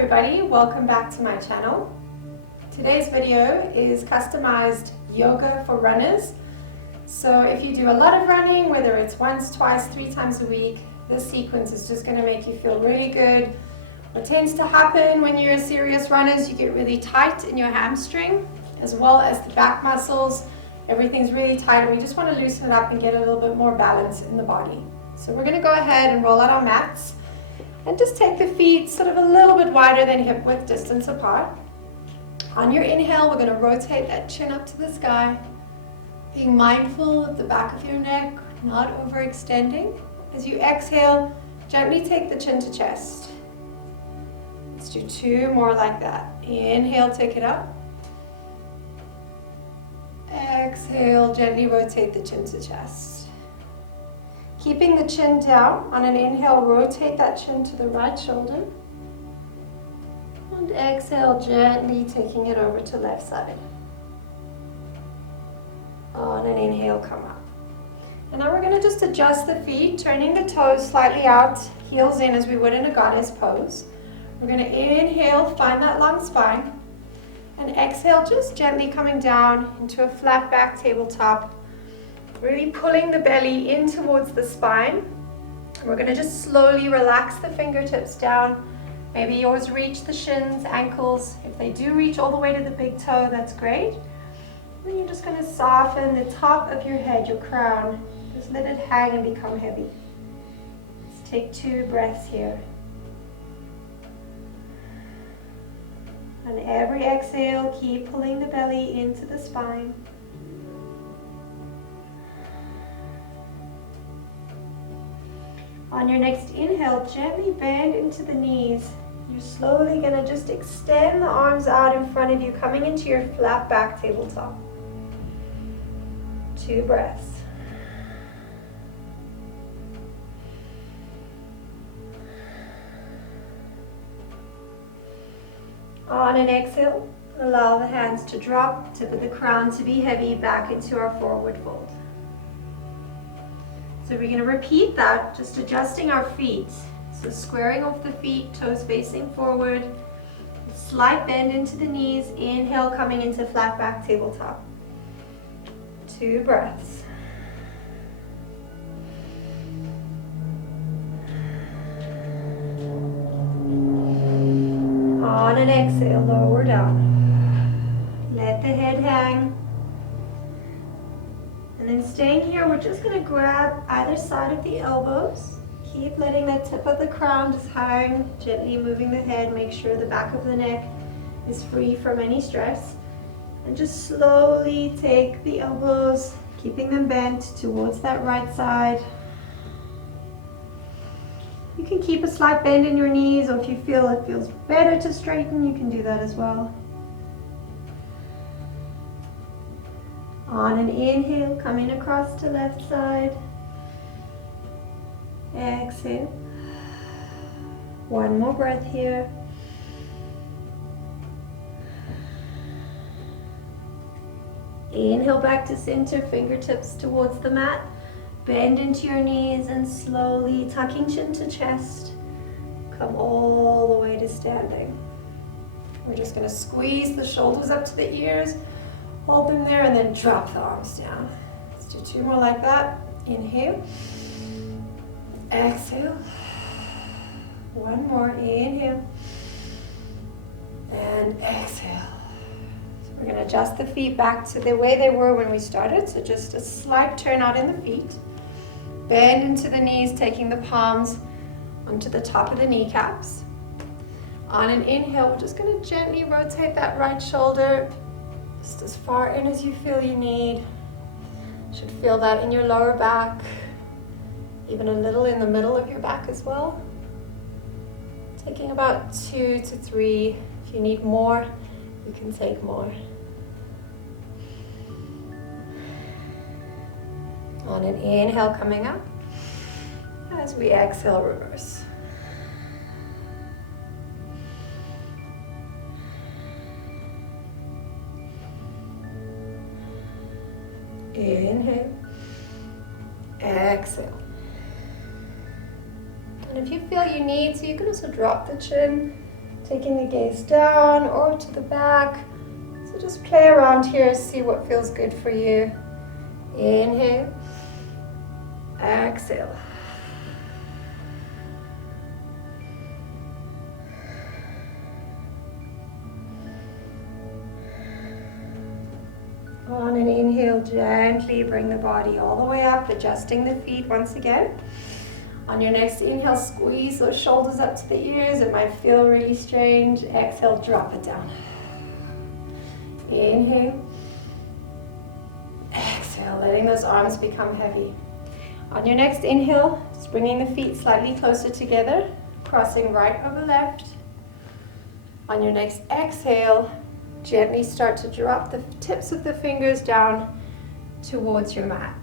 everybody, welcome back to my channel. Today's video is customized yoga for runners. So if you do a lot of running, whether it's once, twice, 3 times a week, this sequence is just going to make you feel really good. What tends to happen when you're a serious runner is you get really tight in your hamstring as well as the back muscles. Everything's really tight and we just want to loosen it up and get a little bit more balance in the body. So we're going to go ahead and roll out our mats. And just take the feet sort of a little bit wider than hip width distance apart. On your inhale, we're going to rotate that chin up to the sky, being mindful of the back of your neck, not overextending. As you exhale, gently take the chin to chest. Let's do 2 more like that. Inhale, take it up. Exhale, gently rotate the chin to chest. Keeping the chin down, on an inhale, rotate that chin to the right shoulder. And exhale, gently taking it over to left side. On an inhale, come up. And now we're going to just adjust the feet, turning the toes slightly out, heels in as we would in a goddess pose. We're going to inhale, find that long spine. And exhale, just gently coming down into a flat back tabletop. Really pulling the belly in towards the spine. We're going to just slowly relax the fingertips down. Maybe yours reach the shins, ankles. If they do reach all the way to the big toe, that's great. Then you're just going to soften the top of your head, your crown. Just let it hang and become heavy. Let's take 2 breaths here. On every exhale, keep pulling the belly into the spine. On your next inhale, gently bend into the knees. You're slowly going to just extend the arms out in front of you, coming into your flat back tabletop. 2 breaths. On an exhale, allow the hands to drop, tip of the crown to be heavy, back into our forward fold. So we're going to repeat that, just adjusting our feet. So squaring off the feet, toes facing forward, slight bend into the knees, inhale coming into flat back tabletop. 2 breaths. On an exhale, lower down. Let the head hang. And then staying here, we're just going to grab either side of the elbows. Keep letting the tip of the crown just hang, gently moving the head. Make sure the back of the neck is free from any stress. And just slowly take the elbows, keeping them bent towards that right side. You can keep a slight bend in your knees, or if you feel it feels better to straighten, you can do that as well. On an inhale, coming across to left side. Exhale. 1 more breath here. Inhale back to center, fingertips towards the mat. Bend into your knees and slowly tucking chin to chest. Come all the way to standing. We're just going to squeeze the shoulders up to the ears. Hold them there and then drop the arms down. Let's do 2 more like that. Inhale. Exhale. 1 more. Inhale. And exhale. So we're going to adjust the feet back to the way they were when we started. So just a slight turn out in the feet. Bend into the knees, taking the palms onto the top of the kneecaps. On an inhale, we're just going to gently rotate that right shoulder just as far in as you feel you need. Should feel that in your lower back, even a little in the middle of your back as well. Taking about 2 to 3. If you need more, you can take more. On an inhale, coming up. As we exhale, reverse. Inhale, exhale. And if you feel you need to, you can also drop the chin taking the gaze down or to the back. So just play around here, see what feels good for you. Inhale, exhale. On an inhale, gently bring the body all the way up, adjusting the feet once again. On your next inhale, squeeze those shoulders up to the ears. It might feel really strange. Exhale, drop it down. Inhale. Exhale, letting those arms become heavy. On your next inhale, just bringing the feet slightly closer together, crossing right over left. On your next exhale, gently start to drop the tips of the fingers down towards your mat.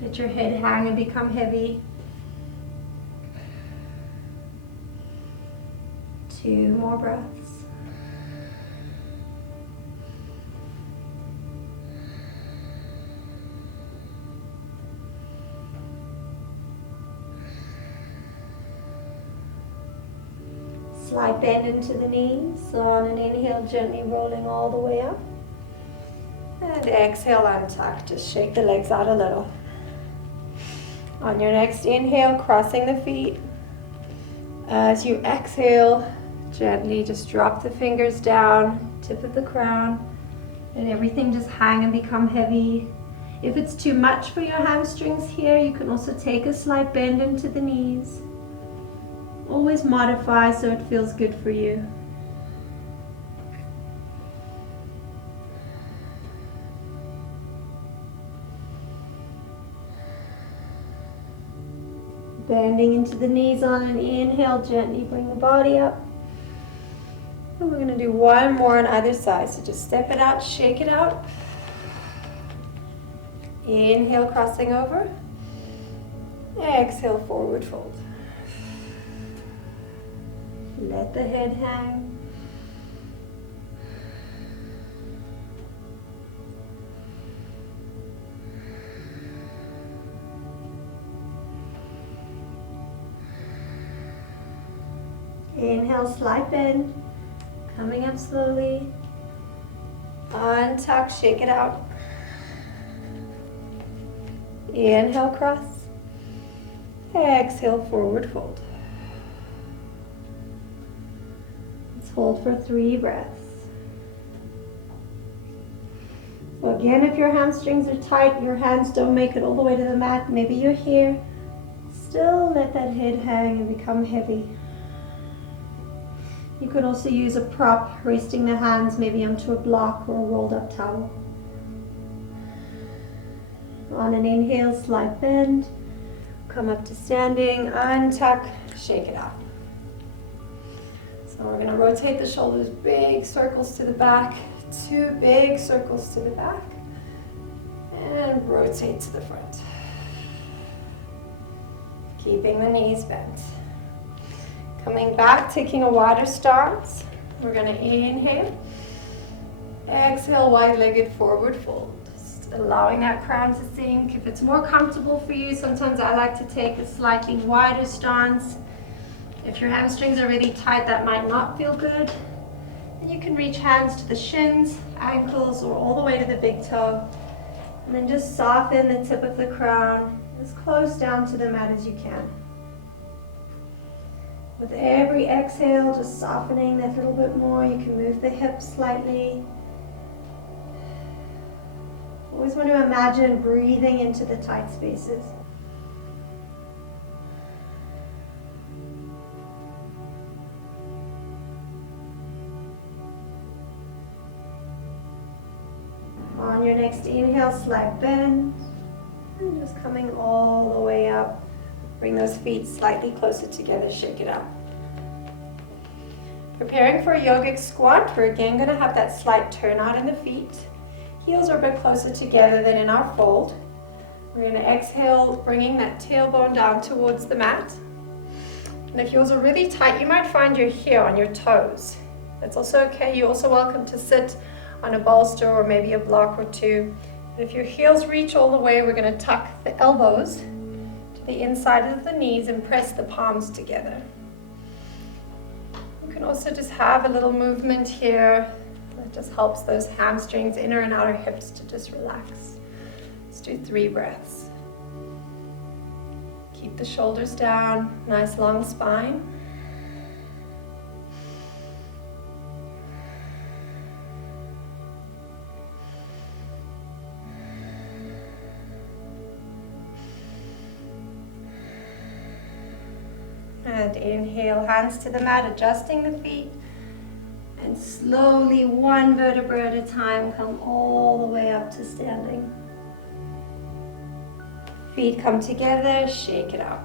Let your head hang and become heavy. 2 more breaths. Slight bend into the knees. So on an inhale, gently rolling all the way up. And exhale, untuck. Just shake the legs out a little. On your next inhale, crossing the feet. As you exhale, gently just drop the fingers down, tip of the crown, and everything just hang and become heavy. If it's too much for your hamstrings here, you can also take a slight bend into the knees. Always modify so it feels good for you. Bending into the knees on an inhale, gently bring the body up. And we're going to do one more on either side. So just step it out, shake it out. Inhale, crossing over. Exhale, forward fold. Let the head hang. Inhale, slight bend. Coming up slowly. Untuck, shake it out. Inhale, cross. Exhale, forward fold. Hold for 3 breaths. So again, if your hamstrings are tight, your hands don't make it all the way to the mat, maybe you're here, still let that head hang and become heavy. You could also use a prop, resting the hands maybe onto a block or a rolled up towel. On an inhale, slight bend, come up to standing, untuck, shake it out. So we're going to rotate the shoulders, big circles to the back, 2 big circles to the back, and rotate to the front. Keeping the knees bent. Coming back, taking a wider stance. We're going to inhale, exhale, wide-legged forward fold. Just allowing that crown to sink. If it's more comfortable for you, sometimes I like to take a slightly wider stance. If your hamstrings are really tight, that might not feel good. Then you can reach hands to the shins, ankles, or all the way to the big toe. And then just soften the tip of the crown as close down to the mat as you can. With every exhale, just softening that little bit more. You can move the hips slightly. Always want to imagine breathing into the tight spaces. On your next inhale, slight bend, and just coming all the way up. Bring those feet slightly closer together, shake it out. Preparing for a yogic squat, we're again going to have that slight turnout in the feet. Heels are a bit closer together than in our fold. We're going to exhale, bringing that tailbone down towards the mat. And if yours are really tight, you might find you're here on your toes. That's also okay. You're also welcome to sit on a bolster or maybe a block or 2. And if your heels reach all the way, we're going to tuck the elbows to the inside of the knees and press the palms together. can also just have a little movement here that just helps those hamstrings, inner and outer hips to just relax. Let's do 3 breaths. Keep the shoulders down, nice long spine. And inhale, hands to the mat, adjusting the feet. And slowly, one vertebra at a time, come all the way up to standing. Feet come together, shake it out.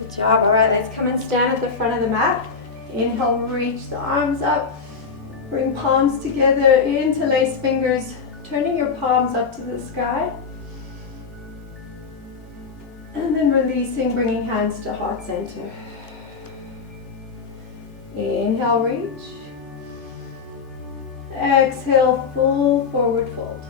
Good job. All right, let's come and stand at the front of the mat. Inhale, reach the arms up. Bring palms together, interlace fingers, turning your palms up to the sky. And then releasing, bringing hands to heart center. Inhale, reach. Exhale, full forward fold.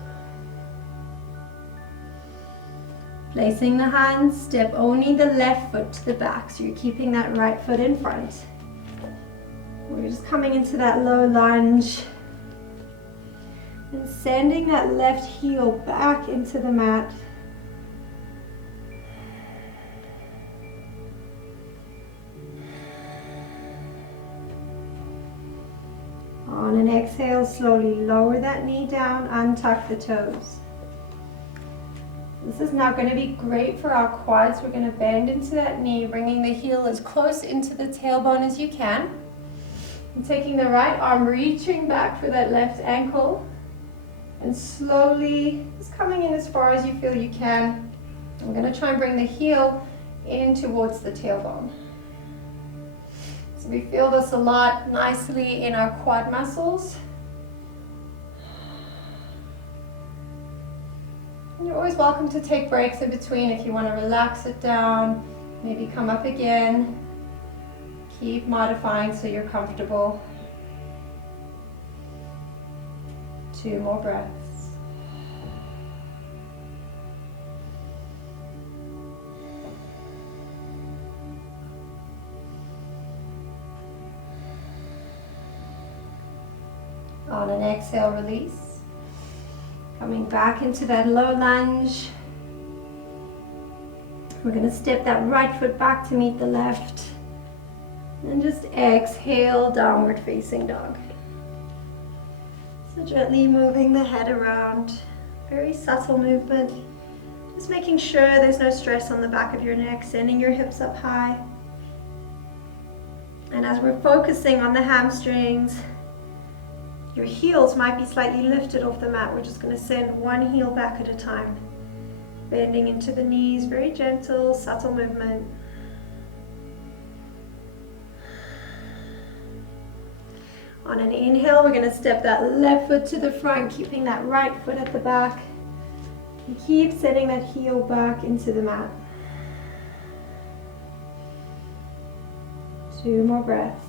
Placing the hands, step only the left foot to the back, so you're keeping that right foot in front. We're just coming into that low lunge. And sending that left heel back into the mat. On an exhale, slowly lower that knee down, untuck the toes. This is now going to be great for our quads. We're going to bend into that knee, bringing the heel as close into the tailbone as you can. And taking the right arm, reaching back for that left ankle. And slowly, just coming in as far as you feel you can. I'm going to try and bring the heel in towards the tailbone. So we feel this a lot nicely in our quad muscles. And you're always welcome to take breaks in between if you want to relax it down, maybe come up again. Keep modifying so you're comfortable. 2 more breaths. On an exhale, release. Coming back into that low lunge. We're going to step that right foot back to meet the left. And just exhale, downward facing dog. So gently moving the head around. Very subtle movement. Just making sure there's no stress on the back of your neck, sending your hips up high. And as we're focusing on the hamstrings, your heels might be slightly lifted off the mat. We're just going to send one heel back at a time. Bending into the knees, very gentle, subtle movement. On an inhale, we're going to step that left foot to the front, keeping that right foot at the back. And keep sending that heel back into the mat. 2 more breaths.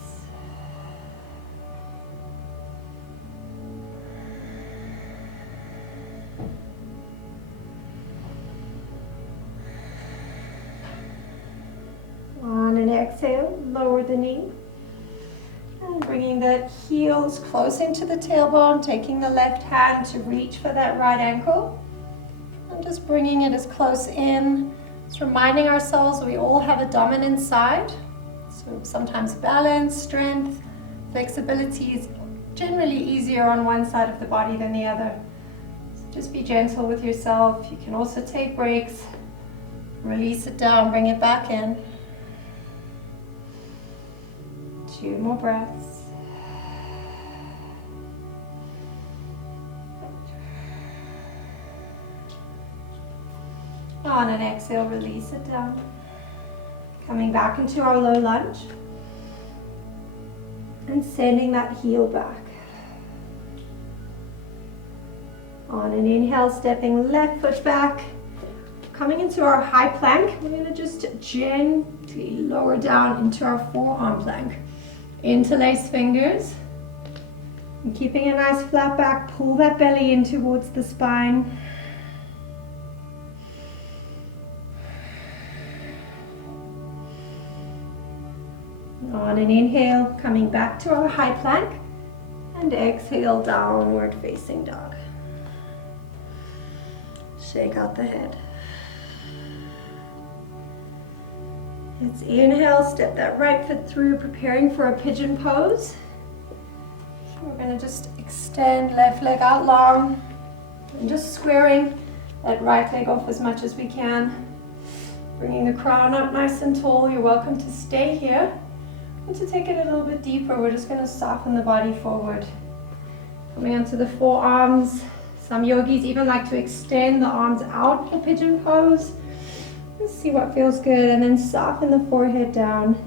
On an exhale, lower the knee. And bringing the heels close into the tailbone, taking the left hand to reach for that right ankle. And just bringing it as close in. Just reminding ourselves we all have a dominant side. So sometimes balance, strength, flexibility is generally easier on one side of the body than the other. So just be gentle with yourself. You can also take breaks. Release it down, bring it back in. 2 more breaths. On an exhale, release it down. Coming back into our low lunge. And sending that heel back. On an inhale, stepping left foot back. Coming into our high plank, we're going to just gently lower down into our forearm plank. Interlace fingers. And keeping a nice flat back, pull that belly in towards the spine. On an inhale, coming back to our high plank, and exhale, downward facing dog. Shake out the head. Let's inhale, step that right foot through, preparing for a pigeon pose. We're going to just extend left leg out long and just squaring that right leg off as much as we can. Bringing the crown up nice and tall. You're welcome to stay here. And to take it a little bit deeper, we're just going to soften the body forward. Coming onto the forearms. Some yogis even like to extend the arms out for pigeon pose. Let's see what feels good, and then soften the forehead down.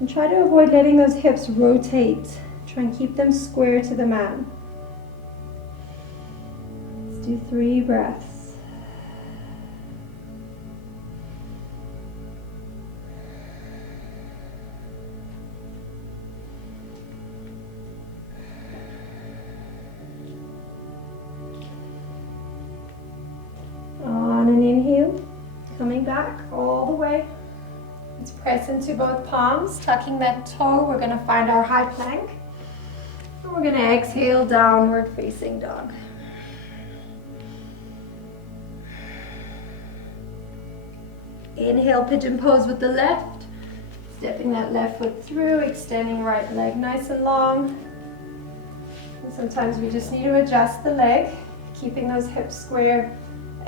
And try to avoid letting those hips rotate. Try and keep them square to the mat. Let's do 3 breaths. On an inhale, coming back all the way. Let's press into both palms, tucking that toe. We're going to find our high plank. And we're going to exhale, downward facing dog. Inhale, pigeon pose with the left. Stepping that left foot through, extending right leg nice and long. And sometimes we just need to adjust the leg, keeping those hips square.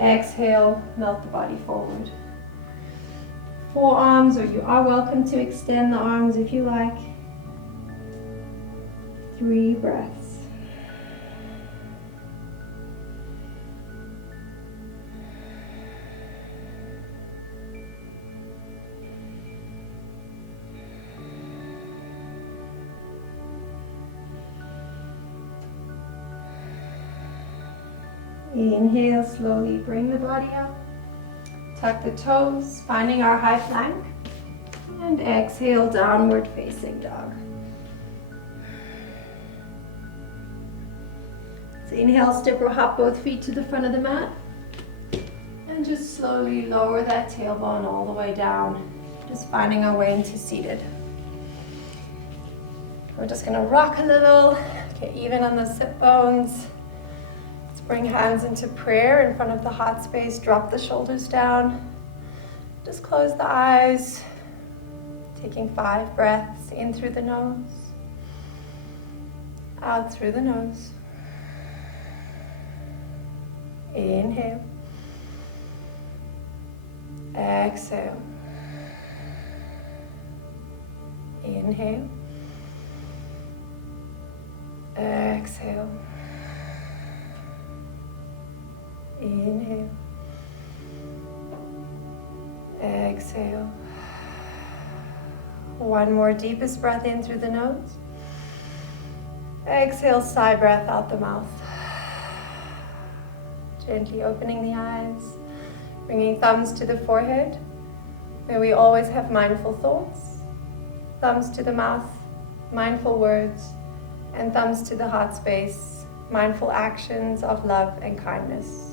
Exhale, melt the body forward. Forearms, or you are welcome to extend the arms if you like. 3 breaths. Inhale, slowly bring the body up. Tuck the toes, finding our high plank. And exhale, downward facing dog. So inhale, step or hop both feet to the front of the mat. And just slowly lower that tailbone all the way down. Just finding our way into seated. We're just gonna rock a little, get even on the sit bones. Bring hands into prayer in front of the heart space. Drop the shoulders down. Just close the eyes. Taking 5 breaths in through the nose. Out through the nose. Inhale. Exhale. Inhale. Exhale. Inhale. Exhale. One more deepest breath in through the nose. Exhale, sigh breath out the mouth. Gently opening the eyes, bringing thumbs to the forehead. May we always have mindful thoughts. Thumbs to the mouth, mindful words, and thumbs to the heart space, mindful actions of love and kindness.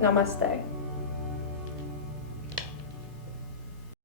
Namaste.